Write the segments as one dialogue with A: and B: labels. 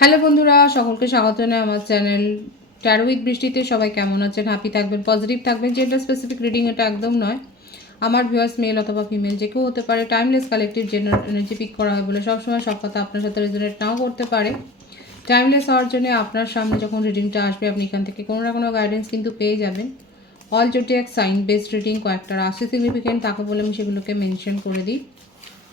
A: Hello বন্ধুরা, সকলকে স্বাগত জানাই আমার চ্যানেল উইথ বৃষ্টিতে। সবাই কেমন আছেন? হ্যাপি থাকবেন পজিটিভ থাকবেন। যেটা স্পেসিফিক রিডিং এটা একদম নয়। আমার ভিউয়ার্স মেল অথবা ফিমেল যে কেউ হতে পারে timeless collective general energy peak করা হয় বলে সবসময় সব কথা আপনার সাথে রেজোনেট নাও করতে পারে। টাইমলেস হওয়ার জন্য আপনার সামনে যখন রিডিংটা আসবে, আপনি এখান থেকে কোনো না কোনো গাইডেন্স কিন্তু পেয়ে যাবেন। অল জোটি এক সাইন বেসড রিডিং কয়েকটা রাশি সিগনিফিকেন্ট তাকে বলে আমি সেগুলোকে মেনশন করে দিই।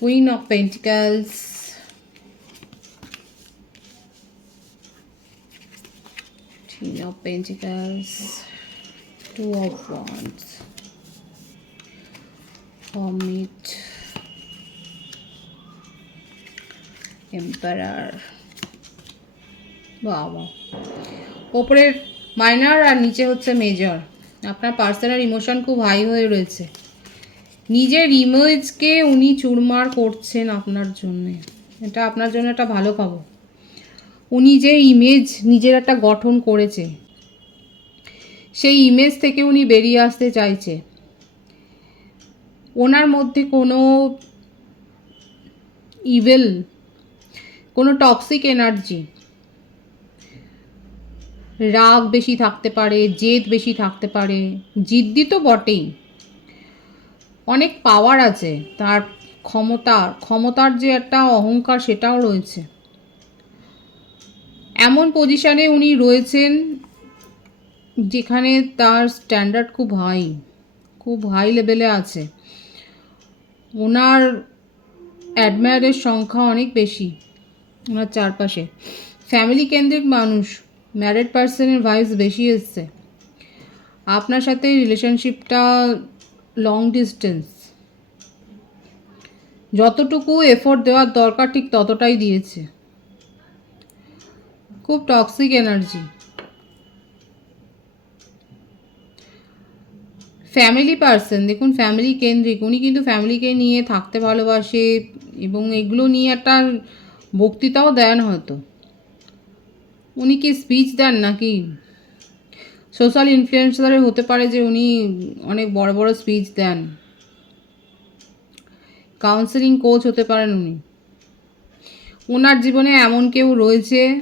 A: Queen of Pentacles. Ten of Pentacles. Two of Wands. Hermit. Emperor. বাবা ওপরের মাইনার আর নিচে হচ্ছে মেজর আপনার পার্সোনাল ইমোশন খুব হাই হয়ে রয়েছে নিজের ইমেজকে উনি চুরমার করছেন আপনার জন্য। এটা আপনার জন্য একটা ভালো খবর। উনি যে ইমেজ নিজের একটা গঠন করেছে, সেই ইমেজ থেকে উনি বেরিয়ে আসতে চাইছে। ওনার মধ্যে কোনো ইভেল কোনো টক্সিক এনার্জি রাগ বেশি থাকতে পারে, জেদ বেশি থাকতে পারে, জিদ্দি তো বটেই। অনেক পাওয়ার আছে, তার ক্ষমতা, ক্ষমতার যে একটা অহংকার সেটাও রয়েছে। এমন পজিশানে উনি রয়েছেন যেখানে তার স্ট্যান্ডার্ড খুব হাই খুব হাই লেভেলে আছে। ওনার অ্যাডমায়ারের সংখ্যা অনেক বেশি, ওনার চারপাশে। ফ্যামিলি কেন্দ্রিক মানুষ ম্যারিড পার্সনের ভাইস বেশি এসছে। আপনার সাথে রিলেশনশিপটা লং ডিস্টেন্স যতটুকু এফোর্ট দেওয়ার দরকার ঠিক ততটাই দিয়েছে। খুব টক্সিক এনার্জি ফ্যামিলি পার্সন দেখুন ফ্যামিলি কেন্দ্রিক, উনি কিন্তু ফ্যামিলিকে নিয়ে থাকতে ভালোবাসে এবং এগুলো নিয়ে একটা বক্তৃতাও দেন হয়তো। উনি কি স্পিচ দেন নাকি? সোশ্যাল ইনফ্লুয়েন্সারে হতে পারে যে উনি অনেক বড় বড় স্পিচ দেন। কাউন্সেলিং কোচ হতে পারেন উনি। ওনার জীবনে এমন কেউ রয়েছে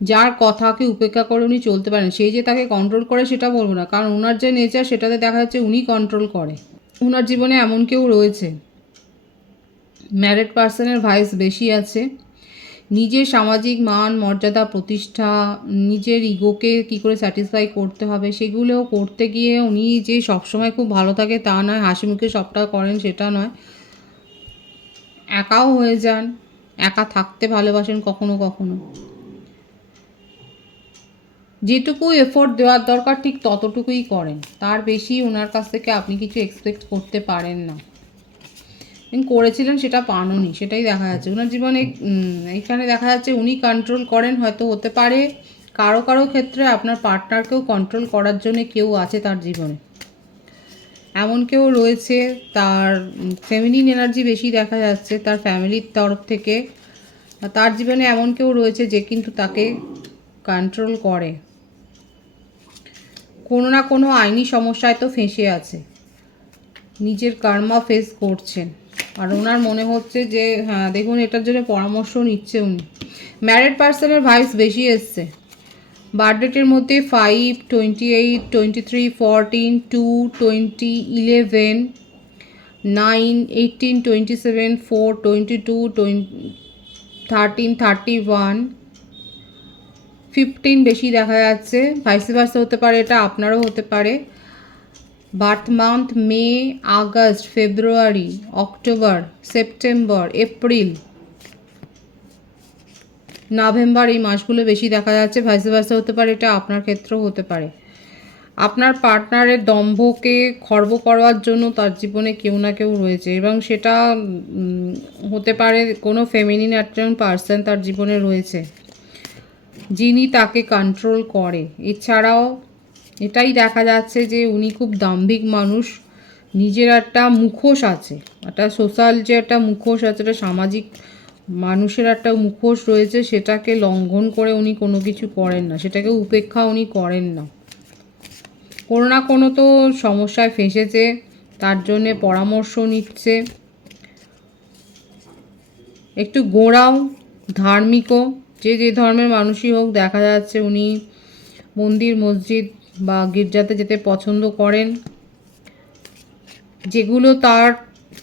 A: যার কথাকে উপেক্ষা করে উনি চলতে পারেন। সেই যে তাকে কন্ট্রোল করে সেটা বলব না, কারণ ওনার যে নেচার সেটাতে দেখা যাচ্ছে উনি কন্ট্রোল করে। ওনার জীবনে এমন কেউ রয়েছে। ম্যারিড পার্সনের ভাইস বেশি আছে। নিজের সামাজিক মান, মর্যাদা, প্রতিষ্ঠা, নিজের ইগোকে কী করে স্যাটিসফাই করতে হবে সেগুলো করতে গিয়ে উনি যে সবসময় খুব ভালো থাকে তা নয়, হাসি মুখে সবটা করেন সেটা নয়। একাও হয়ে যান, একা থাকতে ভালোবাসেন কখনো কখনো। যেটুকু এফোর্ট দেওয়ার দরকার ঠিক ততটুকুই করেন, তার বেশি ওনার কাছ থেকে আপনি কিছু এক্সপেক্ট করতে পারেন না। করেছিলেন সেটা পাননি, সেটাই দেখা যাচ্ছে। ওনার জীবনে এখানে দেখা যাচ্ছে উনি কন্ট্রোল করেন, হয়তো হতে পারে। কারও কারও ক্ষেত্রে আপনার পার্টনারকেও কন্ট্রোল করার জন্য কেউ আছে তার জীবনে। এমন কেউ রয়েছে, তার ফেমিনিন এনার্জি বেশি দেখা যাচ্ছে তার ফ্যামিলির তরফ থেকে। তার জীবনে এমন কেউ রয়েছে যে কিন্তু তাকে কন্ট্রোল করে। কোনো না কোনো আইনি সমস্যায় তো ফেঁসে আছে। নিজের কার্মা ফেস করছেন। আর ওনার মনে হচ্ছে যে হ্যাঁ দেখুন, এটার জন্য পরামর্শ নিচ্ছে উনি। ম্যারিড পার্সনের ভাইস বেশি এসছে। বার্থডেটের মধ্যে five twenty eight twenty three fourteen two twenty eleven nine eighteen twenty seven four twenty two twenty thirteen thirty one fifteen বেশি দেখা যাচ্ছে। ভাইসে ভাইসে হতে পারে, এটা আপনারও হতে পারে। Birth month, May, August, February, October, September, April. November এই মাসগুলো বেশি দেখা যাচ্ছে ভাইসে ভাইসে হতে পারে, এটা আপনার ক্ষেত্রেও হতে পারে। আপনার পার্টনারের দম্ভকে খর্ব করার জন্য তার জীবনে কেউ না কেউ রয়েছে এবং সেটা হতে পারে কোনো ফেমিনিন একজন পার্সন তার জীবনে রয়েছে, যিনি তাকে কন্ট্রোল করে। এছাড়াও এটাই দেখা যাচ্ছে যে উনি খুব দাম্ভিক মানুষ। নিজের একটা মুখোশ আছে। একটা সোশ্যাল যে একটা মুখোশ আছে, একটা সামাজিক মানুষের একটা মুখোশ রয়েছে, সেটাকে লঙ্ঘন করে উনি কোনো কিছু করেন না। সেটাকে উপেক্ষা উনি করেন না। কোনো না কোনো তো সমস্যায় ফেঁসেছে, তার জন্যে পরামর্শ নিচ্ছে। একটু গোড়াও, ধার্মিকও, যে যে ধর্মের মানুষই হোক, দেখা যাচ্ছে উনি মন্দির, মসজিদ বা গির্জাতে যেতে পছন্দ করেন, যেগুলো তার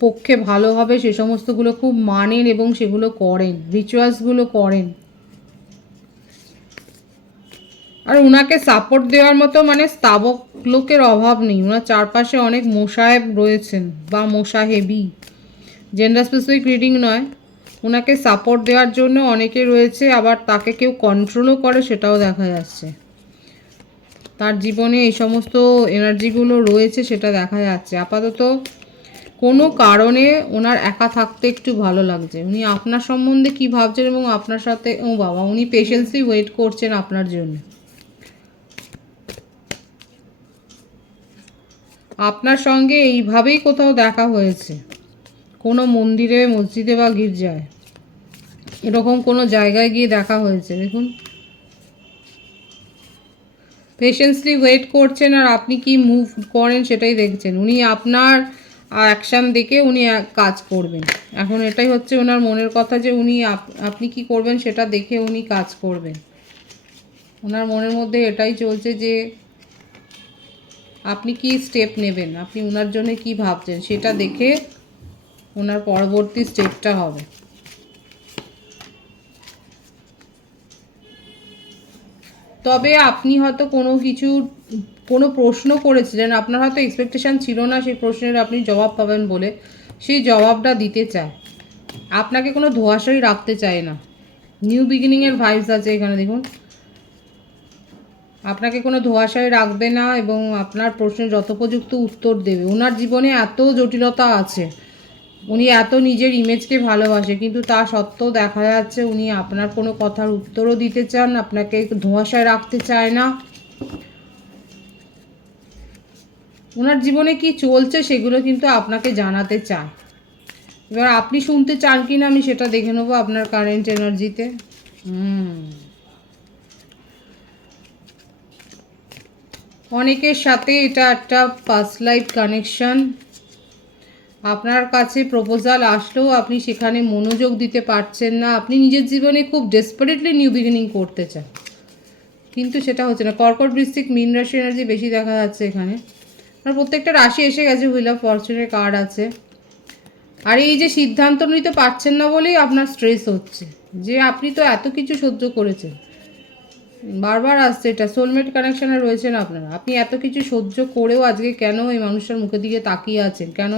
A: পক্ষে ভালো হবে, সে সমস্তগুলো খুব মানেন এবং সেগুলো করেন রিচুয়ালসগুলো করেন। আর ওনাকে সাপোর্ট দেওয়ার মতো মানে স্তাবক লোকের অভাব নেই ওনার চারপাশে অনেক মোসাহেব রয়েছেন বা মোসাহেবি। জেন্ডার স্পেসিফিক রিডিং নয় ওনাকে সাপোর্ট দেওয়ার জন্য অনেকে রয়েছে, আবার তাকে কেউ কন্ট্রোলও করে, সেটাও দেখা যাচ্ছে। তার জীবনে এই সমস্ত এনার্জিগুলো রয়েছে, সেটা দেখা যাচ্ছে। আপাতত কোনো কারণে ওনার একা থাকতে একটু ভালো লাগছে। উনি আপনার সম্বন্ধে কি ভাবছেন এবং আপনার সাথে, ও বাবা, উনি পেশেন্সলি ওয়েট করছেন আপনার জন্য। আপনার সঙ্গে এইভাবেই কোথাও দেখা হয়েছে। কোনো মন্দিরে, মসজিদে বা গির্জায়। এরকম কোনো জায়গায় গিয়ে দেখা হয়েছে। দেখুন পেশেন্সলি ওয়েট করছেন আর আপনি কি মুভ করেন সেটাই দেখছেন। উনি আপনার অ্যাকশান দেখে উনি কাজ করবেন। এখন এটাই হচ্ছে ওনার মনের কথা যে উনি আপ- আপনি কি করবেন সেটা দেখে উনি কাজ করবেন। ওনার মনের মধ্যে এটাই চলছে যে আপনি কি স্টেপ নেবেন? আপনি ওনার জন্য কি ভাবছেন? সেটা দেখে ওনার পরবর্তী স্টেপটা হবে। তবে আপনি হয়তো কোনো কিছু, কোনো প্রশ্ন করেছিলেন, আপনার হয়তো এক্সপেকটেশন ছিল না সেই প্রশ্নের আপনি জবাব পাবেন বলে, সেই জবাবটা দিতে চায়। আপনাকে কোনো ধোয়াশাই রাখতে চায় না। নিউ বিগিনিংয়ের ভাইবস আছে এখানে, দেখুন। আপনাকে কোনো ধোয়াশায় রাখবে না এবং আপনার প্রশ্নের যথোপযুক্ত উত্তর দেবে। ওনার জীবনে এত জটিলতা আছে। উনি এত নিজের ইমেজকে ভালোবাসে, কিন্তু তা সত্ত্বেও দেখা যাচ্ছে উনি আপনার কোনো কথার উত্তরও দিতে চান, আপনাকে ধোঁয়াশায় রাখতে চায় না। ওনার জীবনে কি চলছে সেগুলো কিন্তু আপনাকে জানাতে চায়। এবার আপনি শুনতে চান কি না আমি সেটা দেখে নেব আপনার কারেন্ট এনার্জিতে অনেকের সাথে এটা একটা পাস্ট লাইফ কানেকশন আপনার কাছে প্রপোজাল আসলেও আপনি সেখানে মনোযোগ দিতে পারছেন না। আপনি নিজের জীবনে খুব ডেসপারেটলি নিউ বিগিনিং করতে চান। কিন্তু সেটা হচ্ছে না। কর্কট বৃশ্চিক মীন রাশি এনার্জি বেশি দেখা যাচ্ছে এখানে। আর প্রত্যেকটা রাশি এসে গেছে হুইল অফ ফরচুনের কার্ড আছে। আর এই যে সিদ্ধান্ত নিতে পারছেন না বলেই আপনার স্ট্রেস হচ্ছে। যে আপনি তো এত কিছু সহ্য করেছেন। বারবার আসছে এটা। সোলমেট কানেকশানে রয়েছেন আপনারা। আপনি এত কিছু সহ্য করেও আজকে কেন এই মানুষটার মুখের দিকে তাকিয়ে আছেন? কেন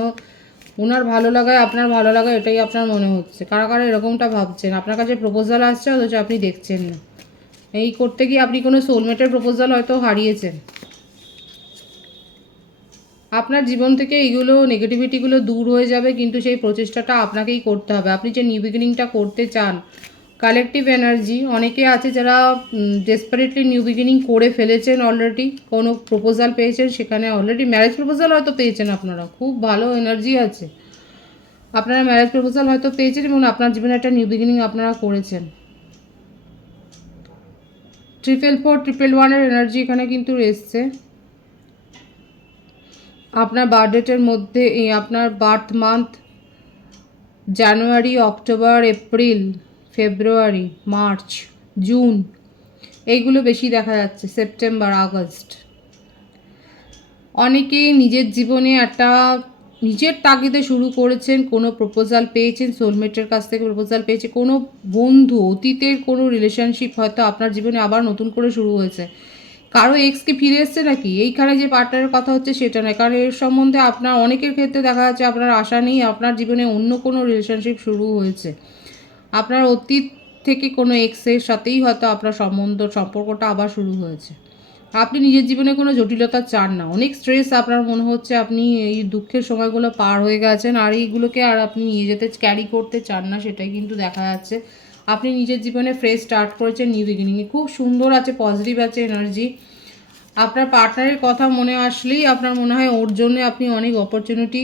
A: ওনার ভালো লাগায়, আপনার ভালো লাগায়, এটাই আপনার মনে হচ্ছে। কারা কারা এরকমটা ভাবছেন? আপনার কাছে প্রপোজাল আসছে, অথচ আপনি দেখছেন না। এই করতে গিয়ে আপনি কোনো সোলমেটের প্রপোজাল হয়তো হারিয়েছেন। আপনার জীবন থেকে এইগুলো নেগেটিভিটিগুলো দূর হয়ে যাবে, কিন্তু সেই প্রচেষ্টাটা আপনাকেই করতে হবে। আপনি যে নিউ বিগিনিংটা করতে চান কালেকটিভ এনার্জি অনেকে আছে যারা ডেসপারেটলি নিউ বিগিনিং করে ফেলেছেন অলরেডি কোনো প্রপোজাল পেয়েছেন, সেখানে অলরেডি ম্যারেজ প্রপোজাল হয়তো পেয়েছেন আপনারা, খুব ভালো এনার্জি আছে। আপনারা ম্যারেজ প্রপোজাল হয়তো পেয়েছেন এবং আপনার জীবনে একটা নিউ বিগিনিং আপনারা করেছেন। ট্রিপল ফোর ট্রিপল ওয়ানের এনার্জি এখানে কিন্তু এসছে। আপনার বার্থডেটের মধ্যে আপনার birth month January October April February, March, June, এইগুলো বেশি দেখা যাচ্ছে, সেপ্টেম্বর, আগস্ট। অনেকেই নিজের জীবনে একটা, নিজের তাগিদে শুরু করেছেন, কোনো প্রপোজাল পেয়েছেন সোলমেটের কাছ থেকে প্রপোজাল পেয়েছে, কোনো বন্ধু, অতীতের কোনো রিলেশনশিপ হয়তো আপনার জীবনে আবার নতুন করে শুরু হয়েছে। কারও এক্সকে ফিরে এসছে নাকি? এইখানে যে পার্টনারের কথা হচ্ছে সেটা নয়, কারণ এর সম্বন্ধে আপনার অনেকের ক্ষেত্রে দেখা যাচ্ছে আপনার আশা নেই, আপনার জীবনে অন্য কোনো রিলেশনশিপ শুরু হয়েছে। আপনার অতীত থেকে কোনো এক্সের সাথেই হয়তো আপনার সম্বন্ধ, সম্পর্কটা আবার শুরু হয়েছে। আপনি নিজের জীবনে কোনো জটিলতা চান না। অনেক স্ট্রেস আপনার মনে হচ্ছে আপনি এই দুঃখের সময়গুলো পার হয়ে গেছেন আর এইগুলোকে আর আপনি নিয়ে যেতে ক্যারি করতে চান না, সেটাই কিন্তু দেখা যাচ্ছে। আপনি নিজের জীবনে ফ্রেশ স্টার্ট করেছেন নিউ বিগিনিংয়ে খুব সুন্দর আছে পজিটিভ আছে এনার্জি আপনার পার্টনারের কথা মনে আসলেই আপনার মনে হয় ওর জন্য আপনি অনেক অপরচুনিটি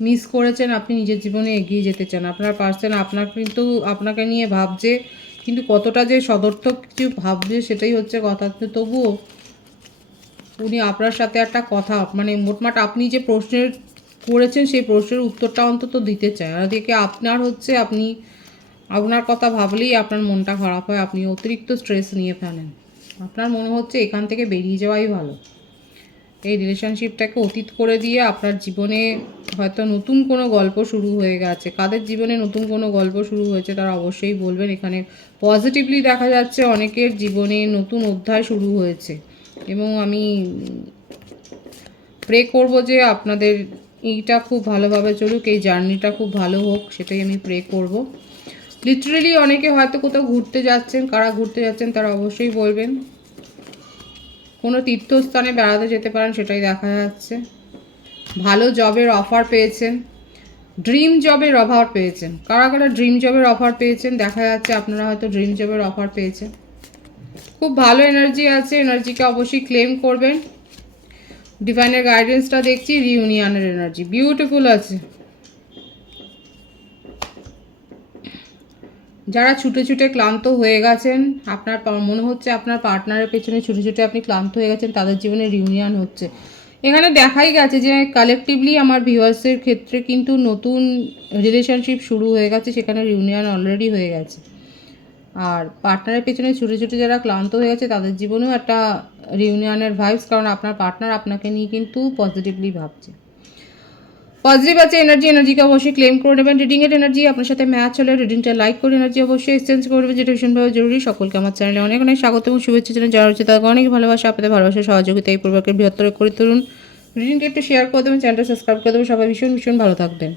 A: মিস করেছেন, আপনি নিজের জীবনে এগিয়ে যেতে চান। আপনার পার্সন আপনার কিন্তু আপনাকে নিয়ে ভাবছে, কিন্তু কতটা যে সদর্থক কিছু ভাবছে, সেটাই হচ্ছে কথা। তবুও উনি আপনার সাথে একটা কথা মানে মোটমাট আপনি যে প্রশ্নের করেছেন, সেই প্রশ্নের উত্তরটা অন্তত দিতে চায়। আর এদিকে আপনার হচ্ছে, আপনি আপনার কথা ভাবলেই আপনার মনটা খারাপ হয়, আপনি অতিরিক্ত স্ট্রেস নিয়ে ফেলেন। আপনার মনে হচ্ছে এখান থেকে বেরিয়ে যাওয়াই ভালো। এই রিলেশনশিপটাকে অতীত করে দিয়ে আপনার জীবনে হয়তো নতুন কোনো গল্প শুরু হয়ে গেছে। কাদের জীবনে নতুন কোনো গল্প শুরু হয়েছে তারা অবশ্যই বলবেন। এখানে পজিটিভলি দেখা যাচ্ছে অনেকের জীবনে নতুন অধ্যায় শুরু হয়েছে। এবং আমি প্রে করব যে আপনাদের এইটা খুব ভালোভাবে চলুক, এই জার্নিটা খুব ভালো হোক, সেটাই আমি প্রে করব। লিটারেলি অনেকে হয়তো কোথাও ঘুরতে যাচ্ছেন, কারা ঘুরতে যাচ্ছেন তারা অবশ্যই বলবেন। কোনো তীর্থস্থানে বেড়াতে যেতে পারেন, সেটাই দেখা যাচ্ছে। ভালো জবের অফার পেয়েছেন। ড্রিম জবের অফার পেয়েছেন। কারা কারা ড্রিম জবের অফার পেয়েছেন, দেখা যাচ্ছে আপনারা হয়তো ড্রিম জবের অফার পেয়েছেন। খুব ভালো এনার্জি আছে এনার্জিকে অবশ্যই ক্লেম করবেন। ডিভাইনের গাইডেন্সটা দেখছি রিউনিয়নের এনার্জি বিউটিফুল আছে। যারা ছুটে ছুটে ক্লান্ত হয়ে গেছেন, আপনার মনে হচ্ছে আপনার পার্টনারের পেছনে ছুটে ছুটে আপনি ক্লান্ত হয়ে গেছেন, তাদের জীবনে রিউনিয়ন হচ্ছে। এখানে দেখাই গেছে যে কালেকটিভলি আমার ভিউয়ার্সের ক্ষেত্রে কিন্তু নতুন রিলেশনশিপ শুরু হয়ে গেছে, সেখানে রিউনিয়ন অলরেডি হয়ে গেছে। আর পার্টনারের পেছনে ছুটে ছুটে যারা ক্লান্ত হয়ে গেছে, তাদের জীবনেও একটা রিউনিয়নের ভাইবস কারণ আপনার পার্টনার আপনাকে নিয়ে কিন্তু পজিটিভলি ভাবছে। পজিটিভ আছে এনার্জি এনার্জিকে অবশ্যই ক্লেম করে নেবেন। রিডিংয়ের এনার্জি আপনার সাথে ম্যাচ হলে রিডিংটা লাইক করে এনার্জি অবশ্যই এক্সচেঞ্জ করবেন যেটা ভীষণভাবে জরুরি। সকলকে আমার চ্যানেলে অনেক অনেক স্বাগত এবং শুভেচ্ছা জানাই। যারা হচ্ছে তাদেরকে অনেক ভালোবাসা, আপনাদের ভালোবাসা সহযোগিতা এই পূর্বকে বৃহত্তর করে তুলুন। রিডিংটা একটু শেয়ার করে দেবেন চ্যানেলটা সাবস্ক্রাইব করে দেবেন। সবাই ভীষণ ভীষণ ভালো থাকবেন।